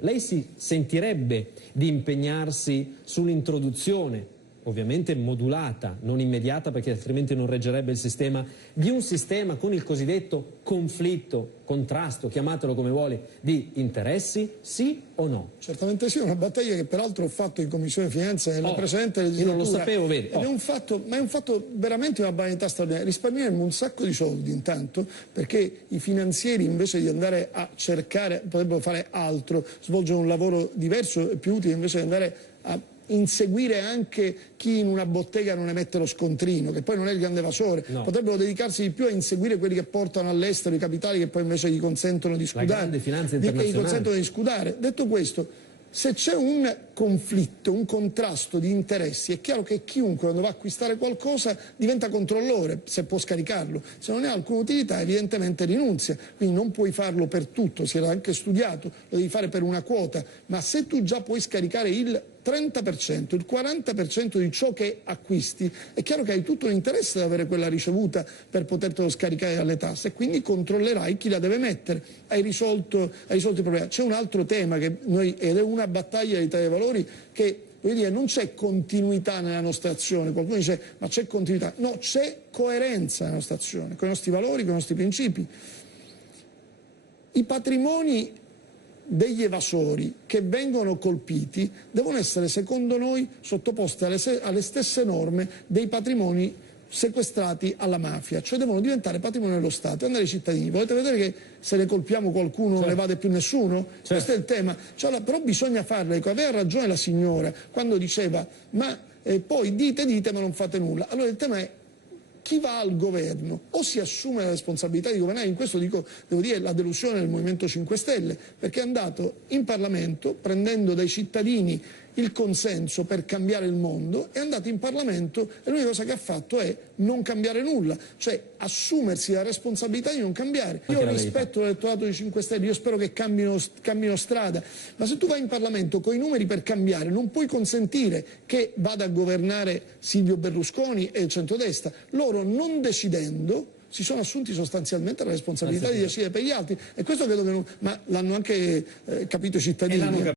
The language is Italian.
Lei si sentirebbe di impegnarsi sull'introduzione, ovviamente modulata, non immediata perché altrimenti non reggerebbe il sistema, di un sistema con il cosiddetto conflitto, contrasto, chiamatelo come vuole, di interessi, sì o no? Certamente sì, è una battaglia che peraltro ho fatto in Commissione Finanze nella precedente legislatura. Io non lo sapevo, vedi. Ed è un fatto veramente una banalità straordinaria. Risparmieremo un sacco di soldi intanto, perché i finanzieri invece di andare a cercare, potrebbero fare altro, svolgere un lavoro diverso e più utile invece di andare a inseguire anche chi in una bottega non emette lo scontrino, che poi non è il grande evasore. No. Potrebbero dedicarsi di più a inseguire quelli che portano all'estero i capitali che poi invece gli consentono di scudare. La grande finanza internazionale. Che gli consentono di scudare. Detto questo, se c'è un conflitto, un contrasto di interessi, è chiaro che chiunque quando va a acquistare qualcosa diventa controllore, se può scaricarlo. Se non ne ha alcuna utilità evidentemente rinunzia, quindi non puoi farlo per tutto, si era anche studiato, lo devi fare per una quota, ma se tu già puoi scaricare il 30%, il 40% di ciò che acquisti, è chiaro che hai tutto l'interesse ad avere quella ricevuta per potertelo scaricare dalle tasse e quindi controllerai chi la deve mettere. Hai risolto il problema. C'è un altro tema che ed è una battaglia dell'Italia dei Valori che, voglio dire, non c'è continuità nella nostra azione. Qualcuno dice ma c'è continuità. No, c'è coerenza nella nostra azione, con i nostri valori, con i nostri principi. I patrimoni degli evasori che vengono colpiti devono essere, secondo noi, sottoposti alle stesse norme dei patrimoni sequestrati alla mafia, cioè devono diventare patrimonio dello Stato e andare ai cittadini. Volete vedere che se ne colpiamo qualcuno non ne vade più nessuno? Questo è il tema. Cioè, però bisogna farlo. Ecco, aveva ragione la signora quando diceva ma poi dite ma non fate nulla. Allora il tema è: chi va al governo o si assume la responsabilità di governare, in questo devo dire la delusione del Movimento 5 Stelle, perché è andato in Parlamento prendendo dai cittadini il consenso per cambiare il mondo, è andato in Parlamento e l'unica cosa che ha fatto è non cambiare nulla, cioè assumersi la responsabilità di non cambiare. Io rispetto l'elettorato dei 5 Stelle, io spero che cambino strada, ma se tu vai in Parlamento con i numeri per cambiare non puoi consentire che vada a governare Silvio Berlusconi e il centrodestra. Loro, non decidendo, si sono assunti sostanzialmente la responsabilità di decidere per gli altri, e questo credo che ma l'hanno anche capito i cittadini.